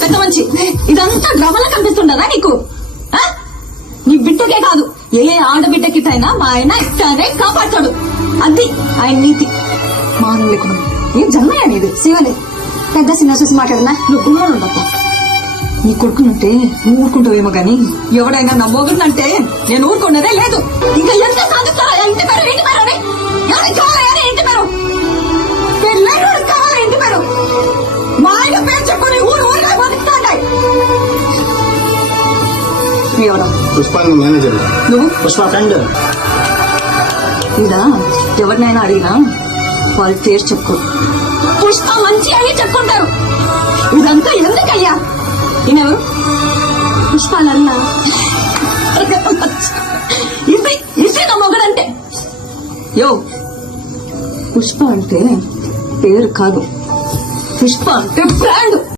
పెద్ద మంచి ఇదంతా డ్రామాలా కనిపిస్తుండదా నీకు? నీ బిడ్డకే కాదు, ఏ ఆడబిడ్డకిటైనా మా ఆయన ఇట్టానే కాపాడతాడు. అది ఆయన నీతి. మానవ లేకుండా ఏం జన్మయ్యా నీది? శివలే పెద్ద సినిమా చూసి మాట్లాడినా నువ్వు గుమ్మలు ఉండప్ప. నీ కొడుకునంటే నువ్వు ఊరుకుంటావేమో గాని ఎవడైనా నా మొగుడినంటే నేను ఊరుకున్నదే లేదు. ఇంకా ఎంత సాధిస్తారా? ఇంటి పేరు ఇంటి పేరు అని ఎవరికి కావాలని ఇంటి పేరు పెళ్ళైనోడికి కావాలా ఇంటి పేరు? మా ఆయన పేరు చెప్పుకొని ఊరు ఊరిగా బతుకుతాంటాయి. ఎవరా? పుష్ప మేనేజర్. నువ్వు పుష్ప ఫ్రెండ్. ఇదా ఎవరినైనా అడిగినా వాళ్ళ పేరు చెప్పుకో. పుష్ప మంచి అని చెప్పుకుంటారు. ఇదంతా ఎందుకయ్యా? ఈయనెవరు? పుష్పాలన్నా ఇది నా మొగడంటే. యో, పుష్ప అంటే పేరు కాదు, పుష్ప అంటే బ్రాండ్.